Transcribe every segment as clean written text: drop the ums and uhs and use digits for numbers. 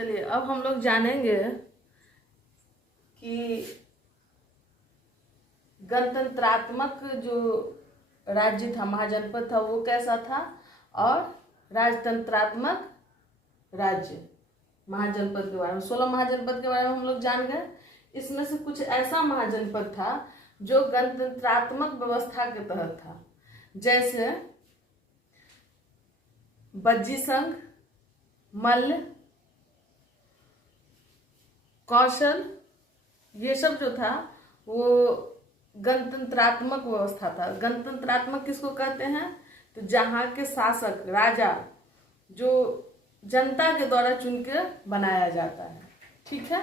चलिए अब हम लोग जानेंगे कि गणतंत्रात्मक जो राज्य था, महाजनपद था, वो कैसा था, और राजतंत्रात्मक राज्य महाजनपद के बारे में 16 महाजनपद के बारे में हम लोग जान गए। इसमें से कुछ ऐसा महाजनपद था जो गणतंत्रात्मक व्यवस्था के तहत था, जैसे बज्जी संघ, मल्ल, कौशल, ये सब जो था वो गणतंत्रात्मक व्यवस्था था। गणतंत्रात्मक किसको कहते हैं? तो जहाँ के शासक राजा जो जनता के द्वारा चुन के बनाया जाता है, ठीक है,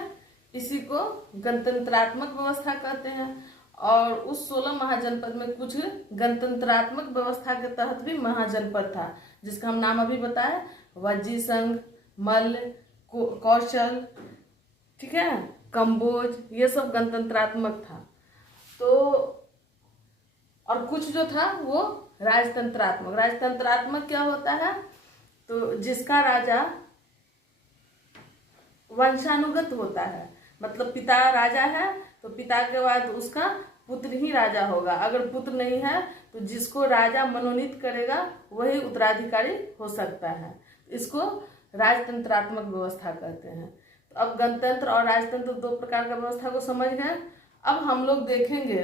इसी को गणतंत्रात्मक व्यवस्था कहते हैं। और उस 16 महाजनपद में कुछ गणतंत्रात्मक व्यवस्था के तहत भी महाजनपद था, जिसका हम नाम अभी बताए, वज्जी संघ, मल्ल, कौशल, ठीक है, कंबोज, ये सब गणतंत्रात्मक था। तो और कुछ जो था वो राजतंत्रात्मक। राजतंत्रात्मक क्या होता है? तो जिसका राजा वंशानुगत होता है, मतलब पिता राजा है तो पिता के बाद उसका पुत्र ही राजा होगा। अगर पुत्र नहीं है तो जिसको राजा मनोनीत करेगा वही उत्तराधिकारी हो सकता है। इसको राजतंत्रात्मक व्यवस्था कहते हैं। तो अब गणतंत्र और राजतंत्र दो प्रकार का व्यवस्था को समझ गए। अब हम लोग देखेंगे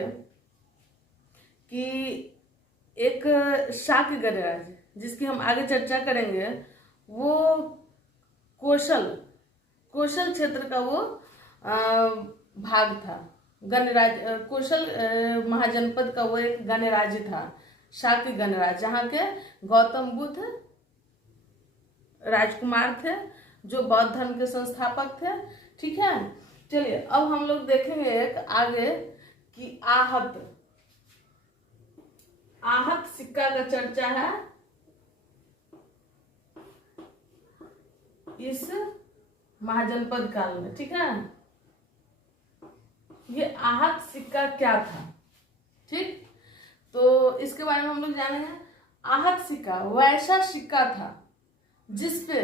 कि एक शाक्य गणराज्य, जिसकी हम आगे चर्चा करेंगे, वो कोशल क्षेत्र का वो भाग था। गणराज्य कोशल महाजनपद का वो एक गणराज्य था, शाक्य गणराज्य, जहाँ के गौतम बुद्ध राजकुमार थे जो बौद्ध धर्म के संस्थापक थे, ठीक है। चलिए अब हम लोग देखेंगे एक आगे कि आहत सिक्का का चर्चा है इस महाजनपद काल में, ठीक है। ये आहत सिक्का क्या था, ठीक, तो इसके बारे में हम लोग जानेंगे। आहत सिक्का वैसा सिक्का था जिसपे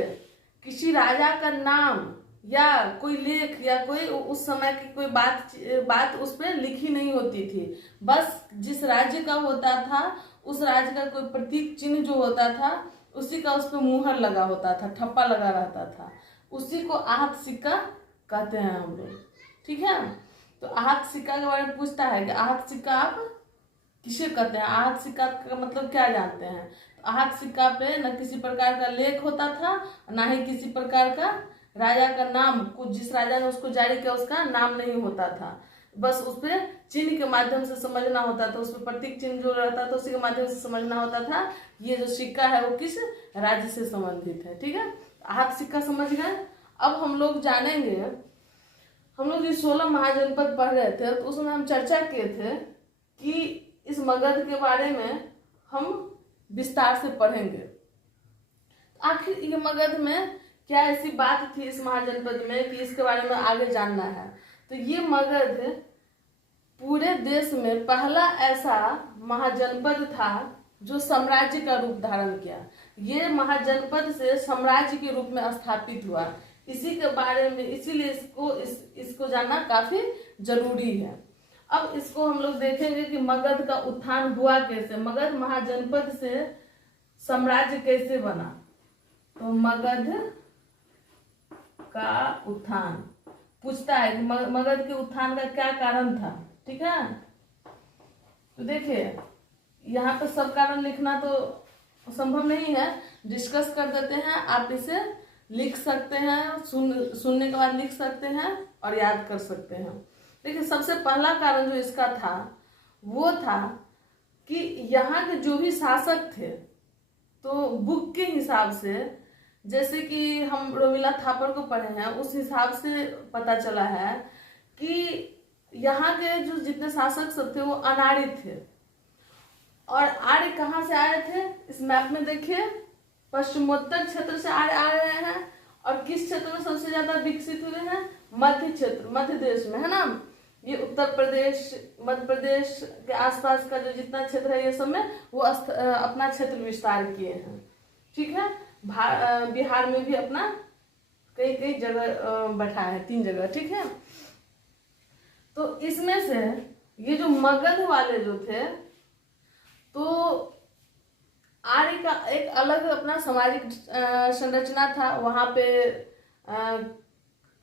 किसी राजा का नाम या कोई लेख या कोई उस समय की कोई बात उस पर लिखी नहीं होती थी। बस जिस राज्य का होता था उस राज्य का कोई प्रतीक चिन्ह जो होता था उसी का उस पर मुहर लगा होता था, ठप्पा लगा रहता था, उसी को आहत सिक्का कहते हैं हम लोग, ठीक है। तो आहत सिक्का के बारे में पूछता है कि आहत सिक्का आप किसे कहते हैं? आहत सिक्का का मतलब क्या जानते हैं? तो आहत सिक्का पे न किसी प्रकार का लेख होता था, ना ही किसी प्रकार का राजा का नाम, कुछ जिस राजा ने उसको जारी किया उसका नाम नहीं होता था। बस उस पर चिन्ह के माध्यम से समझना होता था, उस पर प्रतीक चिन्ह जो रहता था उसी के माध्यम से समझना होता था ये जो सिक्का है वो किस राज्य से संबंधित है, ठीक है। आहत सिक्का समझ गए। अब हम लोग जानेंगे, हम लोग जो 16 महाजनपद पढ़ रहे थे तो उसमें हम चर्चा किए थे कि इस मगध के बारे में हम विस्तार से पढ़ेंगे। आखिर ये मगध में क्या ऐसी बात थी इस महाजनपद में कि इसके बारे में आगे जानना है। तो ये मगध पूरे देश में पहला ऐसा महाजनपद था जो साम्राज्य का रूप धारण किया। ये महाजनपद से साम्राज्य के रूप में स्थापित हुआ। इसी के बारे में, इसीलिए इसको जानना काफी जरूरी है। अब इसको हम लोग देखेंगे कि मगध का उत्थान हुआ कैसे, मगध महाजनपद से साम्राज्य कैसे बना। तो मगध का उत्थान पूछता है कि मगध के उत्थान का क्या कारण था, ठीक है। तो देखिए यहाँ पे सब कारण लिखना तो संभव नहीं है, डिस्कस कर देते हैं। आप इसे लिख सकते हैं, सुनने के बाद लिख सकते हैं और याद कर सकते हैं। देखिए सबसे पहला कारण जो इसका था वो था कि यहाँ के जो भी शासक थे, तो बुक के हिसाब से, जैसे कि हम रोमिला थापर को पढ़े हैं उस हिसाब से पता चला है कि यहाँ के जो जितने शासक सब थे वो अनार्य थे। और आर्य कहाँ से आ रहे थे? इस मैप में देखिए, पश्चिमोत्तर क्षेत्र से आर्य आ रहे हैं। और किस क्षेत्र में सबसे ज्यादा विकसित हुए हैं? मध्य क्षेत्र, मध्य देश में, है ना। ये उत्तर प्रदेश, मध्य प्रदेश के आसपास का जो जितना क्षेत्र है ये सब में वो अपना क्षेत्र विस्तार किए हैं, ठीक है। बिहार में भी अपना कई कई जगह बैठा है, 3 जगह, ठीक है। तो इसमें से ये जो मगध वाले जो थे, तो आर्य का एक अलग अपना सामाजिक संरचना था, वहां पे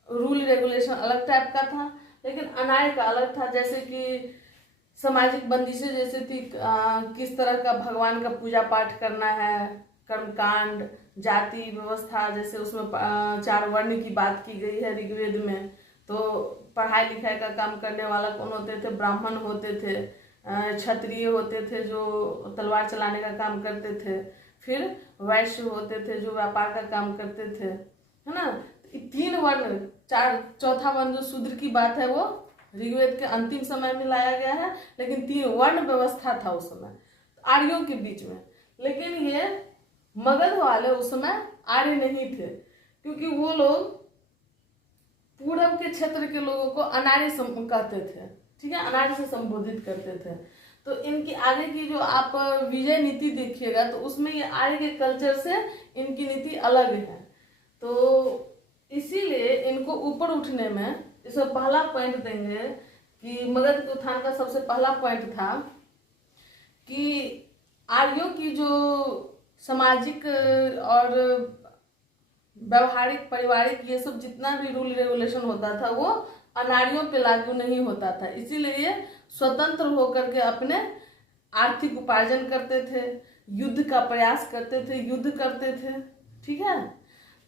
रूल रेगुलेशन अलग टाइप का था, लेकिन अनार्य का अलग था। जैसे कि सामाजिक बंदिशें जैसे थी, किस तरह का भगवान का पूजा पाठ करना है, कर्मकांड, जाति व्यवस्था, जैसे उसमें 4 वर्ण की बात की गई है ऋग्वेद में। तो पढ़ाई लिखाई का काम करने वाला कौन होते थे? ब्राह्मण होते थे, क्षत्रिय होते थे जो तलवार चलाने का काम करते थे, फिर वैश्य होते थे जो व्यापार का काम करते थे, है ना। 3 वर्ण, चौथा वर्ण जो शूद्र की बात है वो ऋग्वेद के अंतिम समय में लाया गया है, लेकिन 3 वर्ण व्यवस्था था उस समय आर्यों के बीच में। लेकिन ये मगध वाले उस समय आर्य नहीं थे, क्योंकि वो लोग पूरब के क्षेत्र के लोगों को अनार्य कहते थे, ठीक है, अनार्य से संबोधित करते थे। तो इनकी आगे की जो आप विजय नीति देखिएगा तो उसमें ये आर्य के कल्चर से इनकी नीति अलग है। तो इसीलिए इनको ऊपर उठने में इसमें पहला पॉइंट देंगे कि मगध के उत्थान का सबसे पहला पॉइंट था कि आर्यों की जो सामाजिक और व्यवहारिक पारिवारिक ये सब जितना भी रूल रेगुलेशन होता था वो अनार्यों पे लागू नहीं होता था। इसीलिए ये स्वतंत्र होकर के अपने आर्थिक उपार्जन करते थे, युद्ध का प्रयास करते थे, युद्ध करते थे, ठीक है।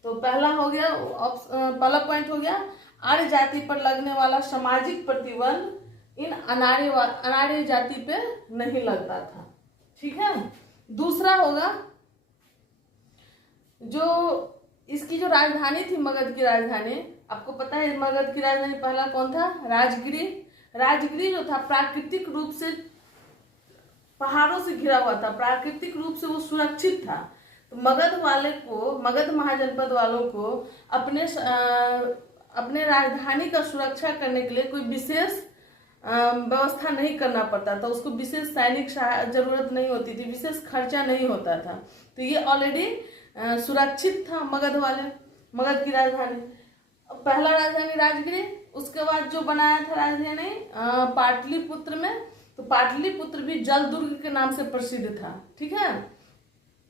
तो पहला हो गया, पहला पॉइंट हो गया, आर्य जाति पर लगने वाला सामाजिक प्रतिबंध इन अनार्य जाति पे नहीं लगता था, ठीक है। दूसरा होगा, जो इसकी जो राजधानी थी, मगध की राजधानी, आपको पता है मगध की राजधानी पहला कौन था? राजगिरी। राजगिरी जो था प्राकृतिक रूप से पहाड़ों से घिरा हुआ था, प्राकृतिक रूप से वो सुरक्षित था। तो मगध वाले को, मगध महाजनपद वालों को अपने राजधानी का सुरक्षा करने के लिए कोई विशेष व्यवस्था नहीं करना पड़ता था, उसको विशेष सैनिक जरूरत नहीं होती थी, विशेष खर्चा नहीं होता था। तो ये ऑलरेडी सुरक्षित था मगध की राजधानी। पहला राजधानी राजगिरी, उसके बाद जो बनाया था राजधानी पाटलिपुत्र में, तो पाटलिपुत्र भी जल दुर्ग के नाम से प्रसिद्ध था, ठीक है।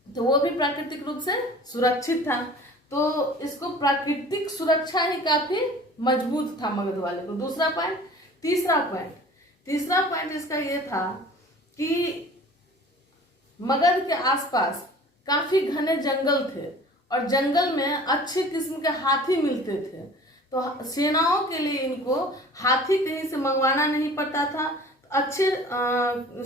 तो वो भी प्राकृतिक रूप से सुरक्षित था। तो इसको प्राकृतिक सुरक्षा ही काफी मजबूत था मगध वाले को। दूसरा पॉइंट। तीसरा पॉइंट इसका ये था कि मगध के आसपास काफी घने जंगल थे और जंगल में अच्छे किस्म के हाथी मिलते थे। तो सेनाओं के लिए इनको हाथी कहीं से मंगवाना नहीं पड़ता था। तो अच्छे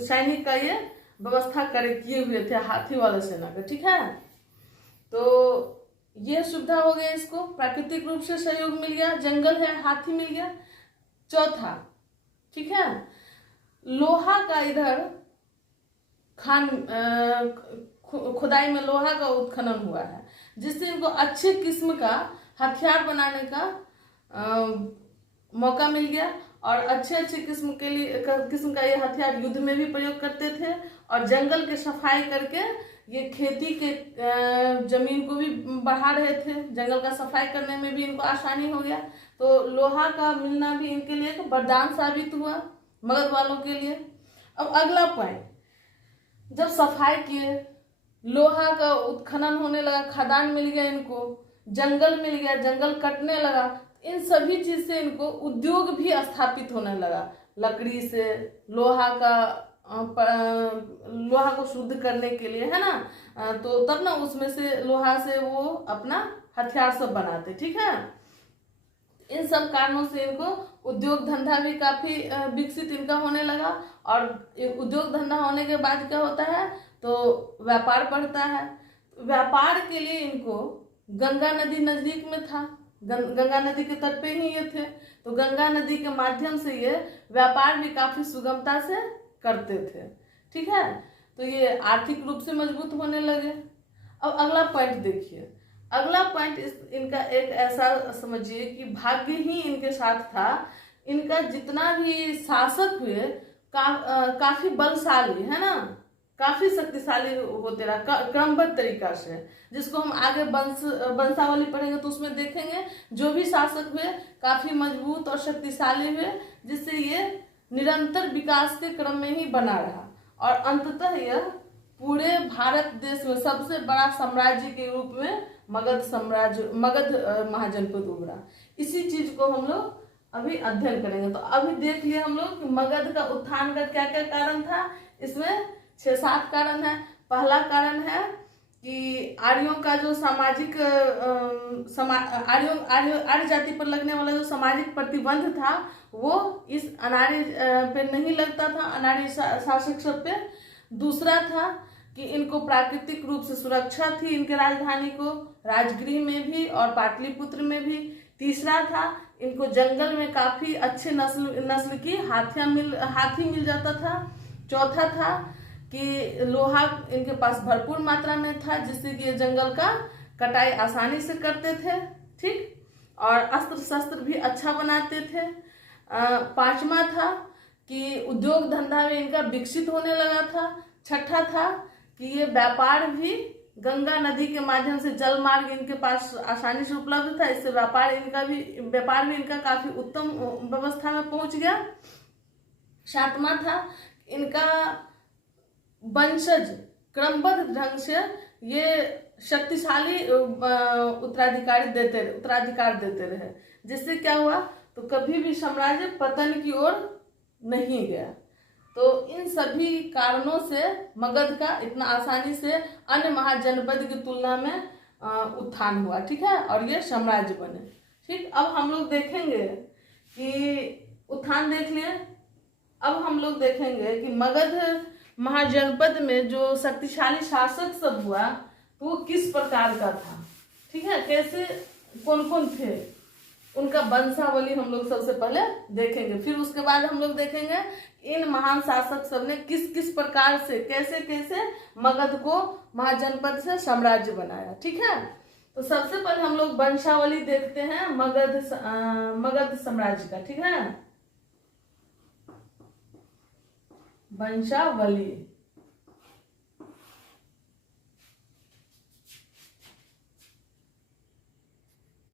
सैनिक का ये व्यवस्था किए हुए थे हाथी वाला सेना का, ठीक है। तो ये सुविधा हो गई, इसको प्राकृतिक रूप से सहयोग मिल गया, जंगल है, हाथी मिल गया। चौथा, ठीक है, लोहा का इधर खुदाई में लोहा का उत्खनन हुआ है, जिससे इनको अच्छे किस्म का हथियार बनाने का मौका मिल गया और अच्छे किस्म का ये हथियार युद्ध में भी प्रयोग करते थे और जंगल के सफाई करके ये खेती के जमीन को भी बढ़ा रहे थे। जंगल का सफाई करने में भी इनको आसानी हो गया। तो लोहा का मिलना भी इनके लिए एक वरदान साबित हुआ मगध वालों के लिए। अब अगला पॉइंट, जब सफाई किए, लोहा का उत्खनन होने लगा, खदान मिल गया इनको, जंगल मिल गया, जंगल कटने लगा, इन सभी चीज से इनको उद्योग भी स्थापित होने लगा। लकड़ी से लोहा को शुद्ध करने के लिए, है ना। तो तब ना उसमें से लोहा से वो अपना हथियार सब बनाते, ठीक है। इन सब कारणों से इनको उद्योग धंधा भी काफी विकसित इनका होने लगा और उद्योग धंधा होने के बाद क्या होता है, तो व्यापार बढ़ता है। व्यापार के लिए इनको गंगा नदी नजदीक में था, गंगा नदी के तट पे ही ये थे, तो गंगा नदी के माध्यम से ये व्यापार भी काफी सुगमता से करते थे, ठीक है। तो ये आर्थिक रूप से मजबूत होने लगे। अब अगला पॉइंट देखिए। अगला पॉइंट इनका एक ऐसा समझिए कि भाग्य ही इनके साथ था। इनका जितना भी शासक हुए काफी बलशाली, है ना, काफी शक्तिशाली होते रहा क्रमबद्ध तरीका से, जिसको हम आगे वंशावली पढ़ेंगे तो उसमें देखेंगे जो भी शासक हुए काफी मजबूत और शक्तिशाली हुए, जिससे ये निरंतर विकास के क्रम में ही बना रहा और अंततः यह पूरे भारत देश में सबसे बड़ा साम्राज्य के रूप में मगध महाजनपद उभरा। इसी चीज को हम लोग अभी अध्ययन करेंगे। तो अभी देख लिए हम लोग कि मगध का उत्थान का क्या क्या कारण था। इसमें 6-7 कारण है। पहला कारण है कि आर्यों का जो सामाजिक आर्य जाति पर लगने वाला जो सामाजिक प्रतिबंध था वो इस अनार्य पे नहीं लगता था, अनार्य शासक सब पे। दूसरा था कि इनको प्राकृतिक रूप से सुरक्षा थी इनके राजधानी को, राजगृह में भी और पाटलिपुत्र में भी। तीसरा था इनको जंगल में काफी अच्छे नस्ल की हाथी मिल जाता था। चौथा था कि लोहा इनके पास भरपूर मात्रा में था, जिससे कि ये जंगल का कटाई आसानी से करते थे, ठीक, और अस्त्र शस्त्र भी अच्छा बनाते थे। पांचवा था कि उद्योग धंधा में इनका विकसित होने लगा था। छठा था कि ये व्यापार भी गंगा नदी के माध्यम से जल मार्ग इनके पास आसानी से उपलब्ध था, इससे व्यापार भी इनका काफी उत्तम व्यवस्था में पहुंच गया। सातवां था इनका वंशज क्रमबद्ध ढंग से ये शक्तिशाली उत्तराधिकार देते रहे, जिससे क्या हुआ तो कभी भी साम्राज्य पतन की ओर नहीं गया। तो इन सभी कारणों से मगध का इतना आसानी से अन्य महाजनपद की तुलना में उत्थान हुआ, ठीक है, और ये साम्राज्य बने। ठीक, अब हम लोग देखेंगे कि उत्थान देख लिए। अब हम लोग देखेंगे कि मगध महाजनपद में जो शक्तिशाली शासक सब हुआ तो वो किस प्रकार का था, ठीक है, कैसे कौन कौन थे, उनका वंशावली हम लोग सबसे पहले देखेंगे। फिर उसके बाद हम लोग देखेंगे इन महान शासक सब ने किस किस प्रकार से कैसे कैसे मगध को महाजनपद से साम्राज्य बनाया, ठीक है। तो सबसे पहले हम लोग वंशावली देखते हैं मगध साम्राज्य का, ठीक है, वंशावली।